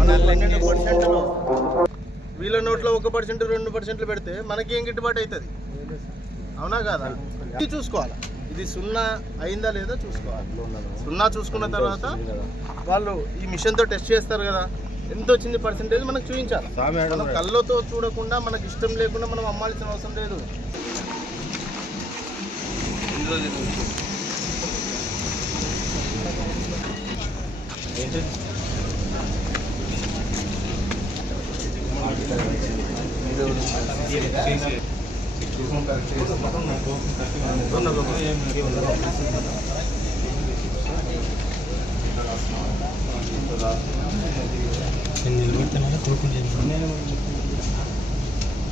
12% వీళ్ళ నోట్లో 1% 2% పెడితే మనకి ఏం గిట్టుబాటు అవుతుంది? అవునా కాదా? ఇది చూసుకోవాలి, ఇది సున్నా అయిందా లేదా చూసుకోవాలి. సున్నా చూసుకున్న తర్వాత వాళ్ళు ఈ మిషన్తో టెస్ట్ చేస్తారు కదా, ఎంత వచ్చింది పర్సెంటేజ్ మనకు చూపించాలి. మనం కళ్ళతో చూడకుండా మనకి ఇష్టం లేకుండా మనం అమ్మాల్సిన అవసరం లేదు. నిలబెడతాను కోరుకుంటే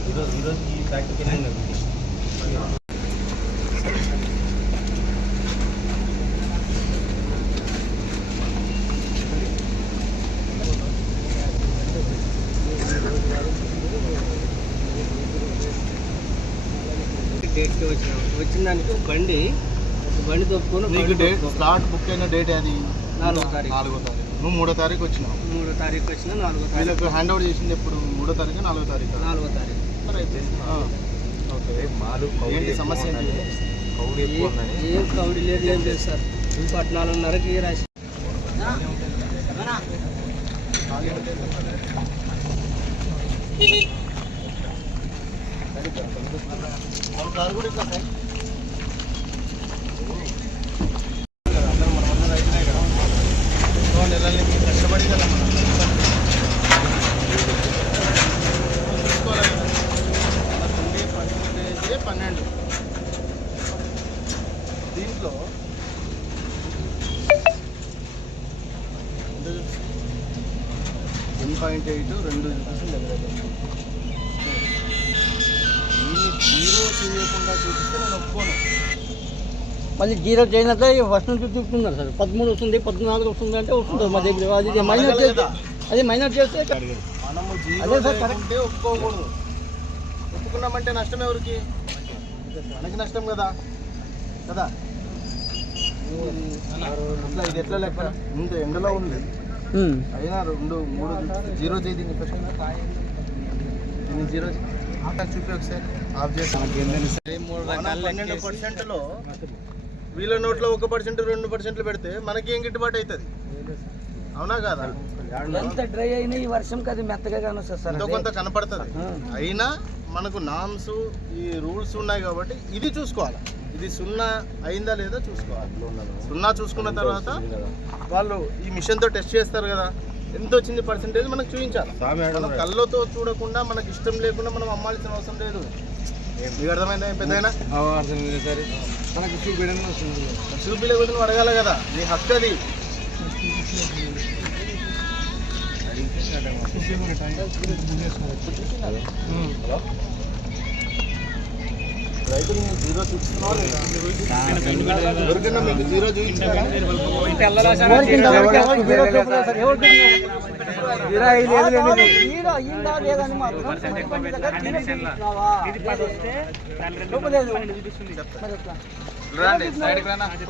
ఈరోజు ఈ ప్రాక్టికల్ డేట్కి వచ్చిన దానికి బండి తప్పుకొని నీకు డేట్ స్లాట్ బుక్ అయిన డేట్ అది 4వ తారీఖు. నువ్వు 3వ తారీఖు వచ్చినావు. 3వ తారీఖు వచ్చిన 4వ తారీఖు వీళ్ళకి హ్యాండ్ ఓవర్ చేసింది ఎప్పుడు? 3వ తారీఖు 4వ తారీఖు? 4వ తారీఖు. ఏంటి సమస్య? ఏం కౌడి లేదు, ఏం లేదు సార్. 14:30కి రాసి కష్టపడి కదా పర్సెంటేజ్ 12. దీంట్లో 1.8 2 చూపిస్తుంది దగ్గర. జీరో చేయకుండా చూపిస్తే నేను ఒప్పుకోను. మళ్ళీ జీరో చేయనట్లే ఫస్ట్ నుంచి చూపుతున్నారు సార్. 13 వస్తుంది, 14 వస్తుంది అంటే వస్తుంది. మరి అది మైనర్ చేస్తే, అది మైనర్ చేస్తే మనము జీరో ఉంటే ఒప్పుకోకూడదు. ఒప్పుకున్నామంటే నష్టం ఎవరికి? మనకి నష్టం కదా కదా. అట్లా ఇది ఎట్లా లెక్క? ఇంత ఎండలో ఉంది అయినా 2 3 జీరో చేయి. జీరో చూపి ఒకసారి ఆఫ్ చేసి. 12%లో వీళ్ళ నోట్లో 1% 2% పెడితే మనకి ఏం గిట్టుబాటు అవుతుంది? అవునా కాదా? ఎంత డ్రై అయినా ఈ వర్షంకి అది మెత్తగా కానొస్తుంది సార్. ఎంతో కొంత కనపడుతుంది. అయినా మనకు నామ్స్ ఈ రూల్స్ ఉన్నాయి కాబట్టి ఇది చూసుకోవాలి, ఇది సున్నా అయిందా లేదా చూసుకోవాలి. సున్నా చూసుకున్న తర్వాత వాళ్ళు ఈ మిషన్తో టెస్ట్ చేస్తారు కదా, ఎంత వచ్చింది పర్సెంటేజ్ మనకు చూపించాలి. మనం కళ్ళతో చూడకుండా మనకి ఇష్టం లేకుండా మనం అమ్మాల్సిన అవసరం లేదు. మీకు అర్థమైందా? పెద్దయినా సరే మనకి చూపిలేకపోతే నువ్వు అడగాలి కదా, నీ హక్కు అది. రైతులు జీరో చూపిస్తున్నావు ఎవరికైనా మీకు జీరో చూపించారా?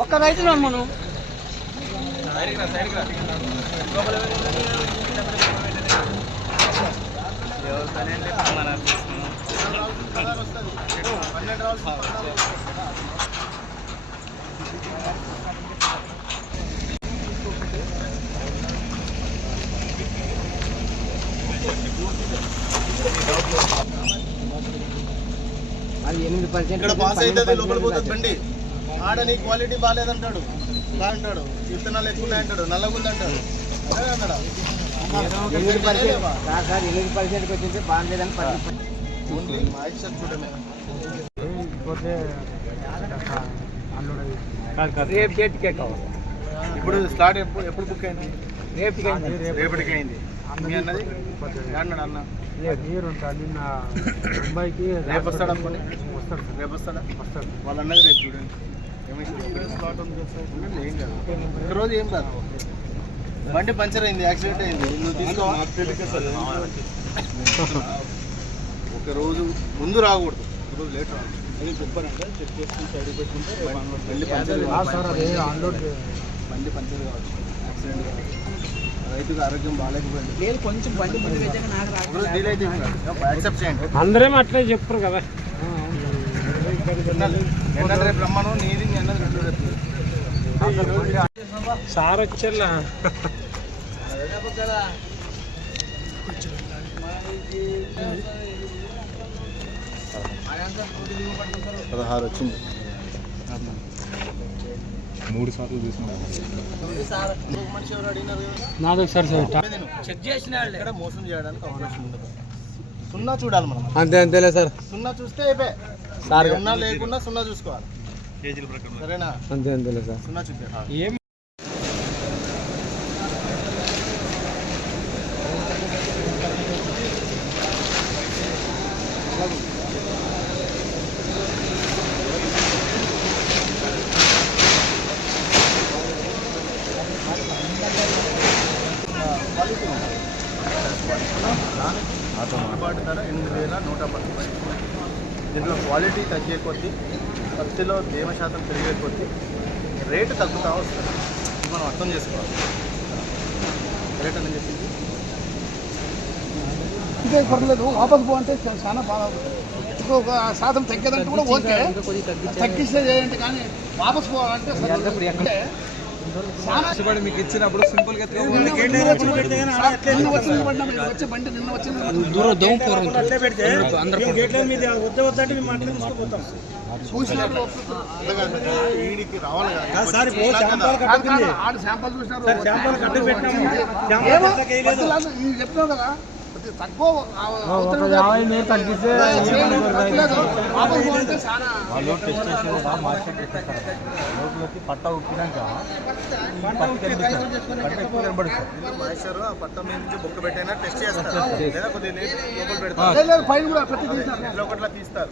ఒక్క రైతులు మనం అది 8% ఇక్కడ పాస్ అవుతుంది, లోపల పోతుంది బండి. ఆడ నీ క్వాలిటీ బాగాలేదంటాడు, అంటాడు విత్తనాలు ఎక్కువ అంటాడు, నల్లగుందంటాడు. అదే అన్నాడా? 8%కి వచ్చింటే బాగుండేదని చూడమే. రేపు డేట్కే కావాలి. ఇప్పుడు స్లాట్ ఎప్పుడు బుక్ అయింది? రేపటికి అయింది. మీ అన్నది అన్నాడు అన్న నిన్న ముంబైకి రేపు వస్తాడు అనుకోండి. రేపు వస్తాడా? వాళ్ళు అన్నది రేపు చూడండి. స్లాట్ ఉంది ఏం కాదు, ఒకరోజు ఏం కాదు. బండి పంచర్ అయింది, యాక్సిడెంట్ అయింది, నువ్వు తీసుకోవా? ఒక రోజు ముందు రాకూడదు, ఒకరోజు లేట్ రాదు. అది చెప్పారంటే చెక్ చేసుకుని సైడ్ పెట్టుకుంటే బండి పంచర్ కావచ్చు, యాక్సిడెంట్ కావచ్చు. రైతుకు ఆరోగ్యం బాగాలేకపోయింది. లేదు కొంచెం బండి ముందు పెట్టాక నాకు ఒకరోజు డీల్ అయితే యాక్సెప్ట్ చేయండి. అందరేమో అట్లే చెప్పరు కదా. ఎన్నో రేపు రమ్మను, నీది మీ అన్నది రెండు రేపు. సార్ వచ్చేలా 16 వచ్చింది. 3 సార్లు చూసినా మనిషి ఎవరు అడిగినారు కదా? నాది ఒకసారి చెక్ చేసిన ఇక్కడ మోసం చేయడానికి అవకాశం ఉండదు. సున్నా చూడాలి మనం. అంతేలే సార్. సున్నా చూస్తే అయిపోయి ఉన్నా లేకున్నా సున్నా చూసుకోవాలి. సరేనా? అంతేలే సార్. సున్నా చూపే ఏం గిట్టుబాటు ధర 8,110. దీంట్లో క్వాలిటీ తగ్గే కొద్దీ, పత్తిలో తేమ శాతం పెరిగే కొద్దీ రేటు తగ్గుతూ వస్తుంది. ఇది మనం అర్థం చేసుకోవాలి. రేట్ అని చెప్పింది ఇదే పర్లేదు, వాపస్ పోవంటే చాలా బాగా ఇంకొక శాతం తగ్గదంటే కూడా ఓకే, తగ్గిస్తే చేయండి. కానీ వాపస్ పోవాలంటే మీకు ఇచ్చినప్పుడు సింపుల్ గా వచ్చే బండి నిన్న వచ్చింది. చూసినప్పుడు ఈడికి రావాలి కదా. ఆడు శాంపల్ చూసినారు. చెప్తావు కదా తక్కువ తగ్గిస్తే వాపస్ పోవాలంటే చాలా వాళ్ళు టెస్ట్ చేసి కూడా మార్కెట్ పెట్టేస్తారు. లోపలికి పట్ట ఉప్పినాక మాయిశ్చర్ ఆ పట్ట మీద నుంచి బొక్క పెట్టైనా టెస్ట్ చేస్తారు, లేదా కొద్దిగా లోపల పెడతారు, లేదు పైన కూడా ప్రతి తీసినారు. ఇట్లా ఒకట్లా తీస్తారు.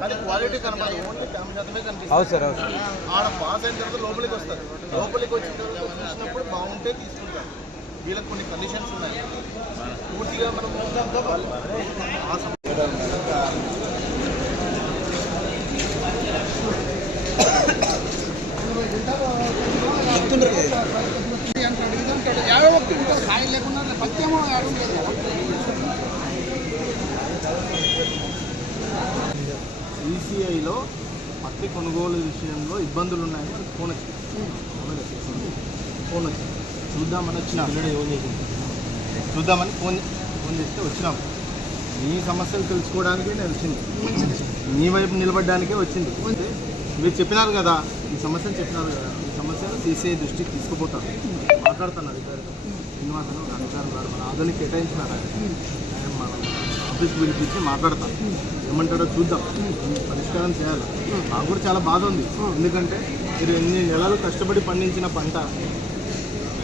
కానీ క్వాలిటీ కనపడదు, ఓన్లీ తేమ శాతమే కనిపిస్తుంది. అవును సార్, అవును. ఆడ పాస్ అయిన తర్వాత లోపలికి వస్తారు. లోపలికి వచ్చిన తర్వాత చూసినప్పుడు బాగుంటే తీసుకుంటారు. వీళ్ళకి కొన్ని కండిషన్స్ ఉన్నాయి. పూర్తిగా మనం ఆ యాభై ఒకటి ఇంకా కాయలు లేకుండా పత్తేమో యాభై లేదు. ఈసీఐలో పత్తి కొనుగోలు విషయంలో ఇబ్బందులు ఉన్నాయని మనకి ఫోన్ వచ్చింది. చూద్దామని వచ్చినాం. చూద్దామని ఫోన్ చేస్తే వచ్చినాం. మీ సమస్యలు తెలుసుకోవడానికే నేను వచ్చింది, మీ వైపు నిలబడడానికే వచ్చింది. మీరు చెప్పినారు కదా, ఈ సమస్యలు చెప్పినారు కదా, ఈ సమస్యను సీసీఐ దృష్టికి తీసుకుపోతారు. మాట్లాడుతాను అధికారులు, శ్రీనివాసన్ ఒక అధికారులు గారు మన ఆధునిక కేటాయించినారు. ఆయన మన ఆఫీస్కి పిలిపించి మాట్లాడతాం, ఏమంటాడో చూద్దాం, పరిష్కారం చేయాలి. నాకు కూడా చాలా బాధ ఉంది. ఎందుకంటే మీరు ఎన్ని నెలలు కష్టపడి పండించిన పంట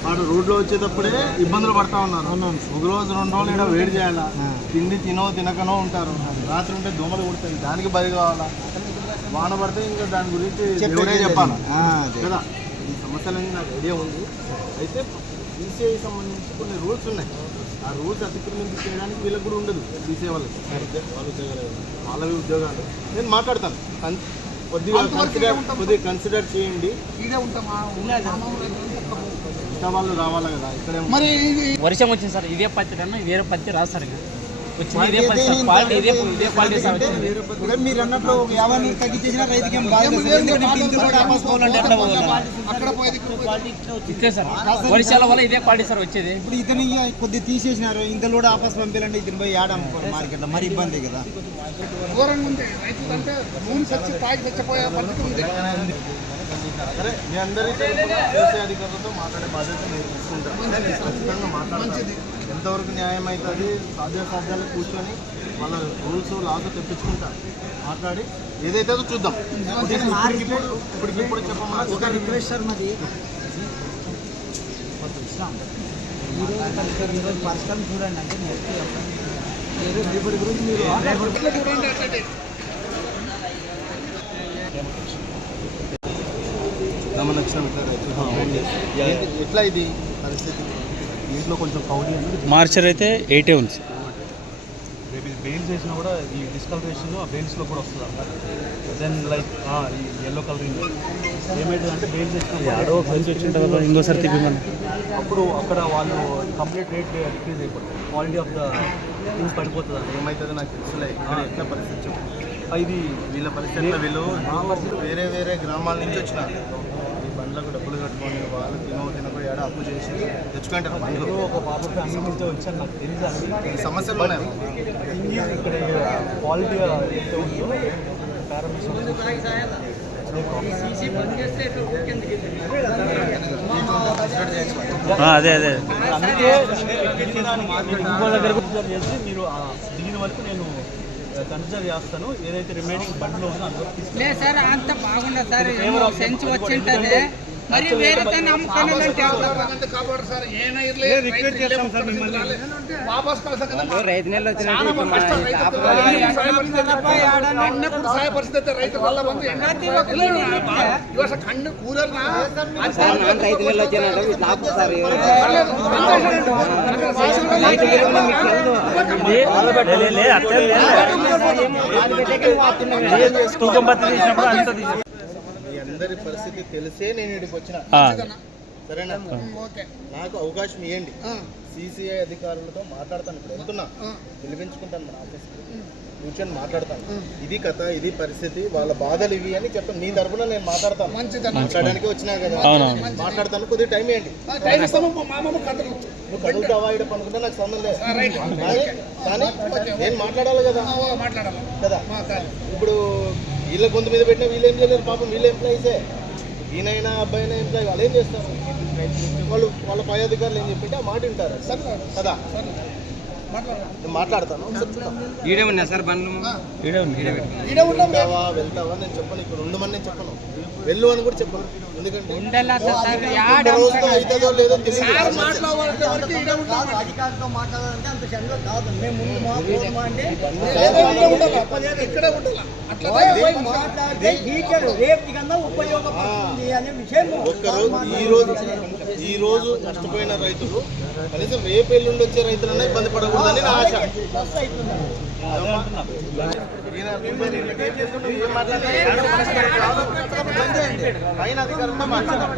వాడు రోడ్లో వచ్చేటప్పుడే ఇబ్బందులు పడతా ఉన్నారు. ఒక రోజు 2 రోజులు ఇక్కడ వేడి చేయాలా, తిండి తినకనో ఉంటారు. రాత్రి ఉంటే దోమలు కుడతాయి, దానికి బలి కావాలా. వాన పడితే ఇంకా దాని గురించి దేవుడే చెప్పాలి కదా. ఈ సమస్యలన్నీ నాకు ఐడియా ఉంది. అయితే సీసీఐ సంబంధించి కొన్ని రూల్స్ ఉన్నాయి. ఆ రూల్స్ అతిక్రమించి చేయడానికి వీళ్ళకి కూడా ఉండదు. సీసీఐ వాళ్ళకి వాళ్ళవి ఉద్యోగాలు. నేను మాట్లాడతాను, కొద్దిగా కన్సిడర్ చేయండి. ఇదే ఉంటామా వాళ్ళు రావాలి కదా. ఇక్కడ మరి వర్షం వచ్చింది సార్, ఇదే పత్తి కన్నా వేరే పత్తి రాదు సార్. వచ్చింది ఇదే పత్తి సార్, క్వాలిటీ ఇదే క్వాలిటీ సార్ వచ్చింది. మీరు అన్నట్లు 50 తగ్గించేసిన రైతుకి ఏం బాధ అక్కడ పోయేది ఇదే సార్, వర్షాల వల్ల ఇదే క్వాలిటీ సార్ వచ్చేది. ఇప్పుడు ఇతను కొద్దిగా తీసేసినారు, ఇంతలో కూడా ఆపస్ పంపించాలంటే ఇతను పోయి ఆడ మార్కెట్లో మరి ఇబ్బంది కదా. ఘోరంగా ఉంది. రైతులంటే నూనె చచ్చి తాగి చచ్చిపోయే పరిస్థితి ఉంది. సరే, మీ అందరికీ సీసీ అధికారులతో మాట్లాడే బాధ్యత నేను తీసుకుంటాను. ఖచ్చితంగా మాట్లాడుతుంది. ఎంతవరకు న్యాయం అవుతుంది, సాధ్యాలు కూర్చొని వాళ్ళ రూల్స్ లాస్ తెప్పించుకుంటారు. మాట్లాడి ఏదైతే చూద్దాం. ఇప్పుడు చెప్పమని రిక్వెస్ట్ సార్, మాది పరిష్కారం చూడండి. అంటే రేపటి గురించి మీరు చూడండి అట్లయితే ఎట్లా ఇది పరిస్థితి. దీంట్లో కొంచెం కౌడి మార్చర్ అయితే 8 ఉంది. బెయిల్స్ వేసినా కూడా ఈ డిస్కలరేషన్ ఆ బెయిల్స్లో కూడా వస్తుంది అన్నమాట. దెన్ లైక్ ఈ ఎల్లో కలరింగ్ ఏమైందంటే బెయిల్స్ వేసినా ఇంకోసారి తిప్పమని అప్పుడు అక్కడ వాళ్ళు కంప్లీట్ రేట్ డిక్రీజ్ అయిపోతుంది, క్వాలిటీ ఆఫ్ ద థింగ్స్ పడిపోతుంది అండి. ఏమవుతుందో నాకు తెలుసులే ఇక్కడ ఎట్లా పరిస్థితి చెప్పు. ఇది వీళ్ళ పరిస్థితుల్లో వీళ్ళు వేరే వేరే గ్రామాల నుంచి వచ్చినారు. ఈ బండ్లకు డబ్బులు కట్టుకొని వాళ్ళు తినకు ఏడ అప్పు చేసి తెచ్చుకుంటారు బండ్లు. ఒక పాప ఫ్యామిలీ నుంచి వచ్చాను, నాకు తెలుసు అండి. ఈ సమస్యలు ఉన్నాయి. ఇక్కడ క్వాలిటీ ఏదైతే ఉందో అదే అదే అందుకే ఇంకో దగ్గర చేసి మీరు దీని వరకు నేను కన్సిడర్ చేస్తాను. ఏదైతే రిమైనింగ్ బండ్లో ఉందో అందులో లేదు సార్, అంత బాగుండదు సార్, సెన్స్ వచ్చింటది. మరి వేరే కాపాడు సార్, వాపస్ రైతు నెల సహాయ పరిస్థితి రైతు వల్ల కన్ను కూరన్నా రైతు నెల మీ అందరి పరిస్థితి తెలిసే నేను ఇక్కడికి వచ్చిన. సరేనా? నాకు అవకాశం ఇవ్వండి. సిసిఐ అధికారులతో మాట్లాడతాను. ఇప్పుడు వెళ్తున్నా, పిలిపించుకుంటాను మన ఆఫీస్కి, కూర్చొని మాట్లాడతాను. ఇది కథ, ఇది పరిస్థితి, వాళ్ళ బాధలు ఇవి అని చెప్తాను. మీ తరఫున నేను మాట్లాడతాను. మాట్లాడడానికి వచ్చినా కదా, మాట్లాడతాను. కొద్దిగా టైం ఇవ్వండి. నువ్వు కడుగుతావా ఇక్కడ పనుకుంటే నాకు సంబంధం లేదు, కానీ నేను మాట్లాడాలి కదా కదా. ఇప్పుడు వీళ్ళ గొంతు మీద పెట్టినా వీళ్ళు ఏం చేయలేరు పాపం. వీళ్ళు ఎంప్లాయీసే, ఈయనైనా అబ్బాయినా ఎంప్లాయీ, వాళ్ళు ఏం చేస్తారు? వాళ్ళు వాళ్ళ పై అధికారులు ఏం చెప్పింటే ఆ మాట వింటారు కదా. నేను మాట్లాడతాను. ఈడే ఉన్నా సార్ బండ్లు వెళ్తావా వెళ్తావా నేను చెప్పను. ఇప్పుడు ఉండమని నేను చెప్పను, వెళ్ళు అని కూడా చెప్పను. ఎందుకంటే రోజుతో అవుతుందో లేదో తెలియదు. అధికారులతో మాట్లాడాలంటే అంత చంద్ర కాదు. మేము ముందు మాట్లాడితే రేపు కన్నా ఉపయోగపడుతుంది అనే విషయం. ఒక్కరోజు ఈ రోజు నష్టపోయిన రైతులు కనీసం రేపు ఎల్లుండి వచ్చే రైతులన్నా ఇబ్బంది పడకూడదని నా ఆశ. పైన అధికారంతో మాట్లాడాలి.